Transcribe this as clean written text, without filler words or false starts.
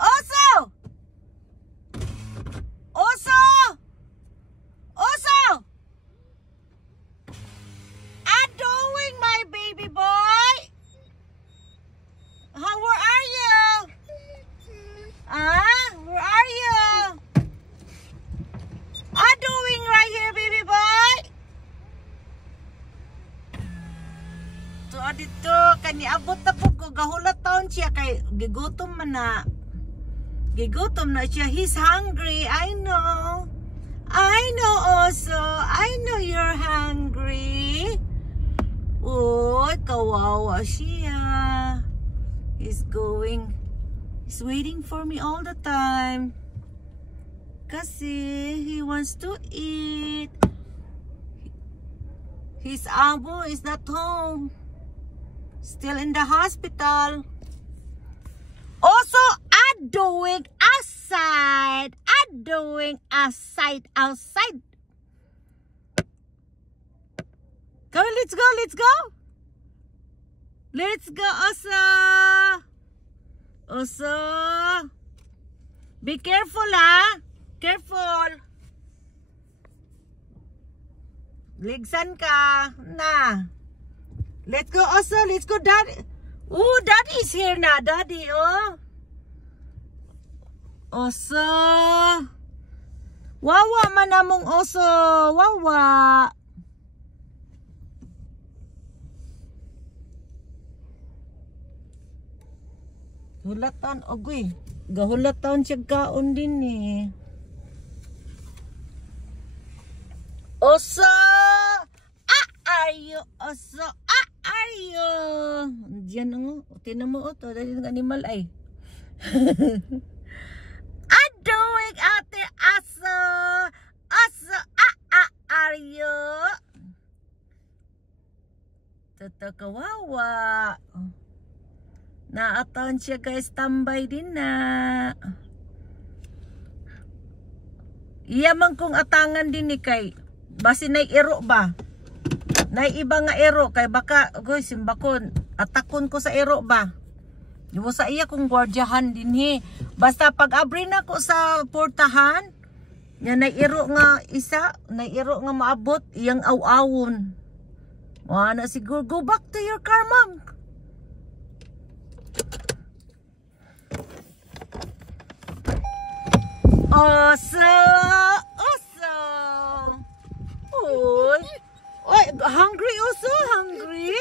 Oso! Oso! Oso! I'm doing, my baby boy. Where are you? Where are you? I'm doing right here, baby boy. So, dito, kaniabot na po ko. Gahulat taon siya kay gigutom man na. Gigutom na siya. He's hungry. I know. I know also. I know you're hungry. Uy, kawawa siya. He's waiting for me all the time. Kasi he wants to eat. His amo is not home. Still in the hospital. Also, I'm doing outside. I'm doing outside. Come on, let's go. Let's go, Oso. Oso. Be careful, ha? Careful. Ligsan ka. Na. Let's go, Oso. Let's go, Daddy. Oh, Daddy is here na. Daddy, oh. Oso. Wawa man namong Oso. Wawa. Hulatan, ogoy. Gahulatan siya kaon din eh. Oso! Are you? Oso! Are you? Diyan ang tinan mo to. Dali ng animal ay. I'm doing out there, Oso! Oso! Are you? Tata kawawa. Naataon siya guys, tambay din na. Iya man kong atangan din ni kay. Basi nay ero ba? Nay iba nga ero kay baka goy simbakon atakon ko sa ero ba. Yo sa iya kong gwardiyahan din he. Basta pag abri na ko sa portahan, nya nay ero nga isa, nay ero nga maabot iyang aw-awon. Wala siguro, go back to your car, mom. Oso! Oso! Oy! Oy, hungry Oso? Hungry?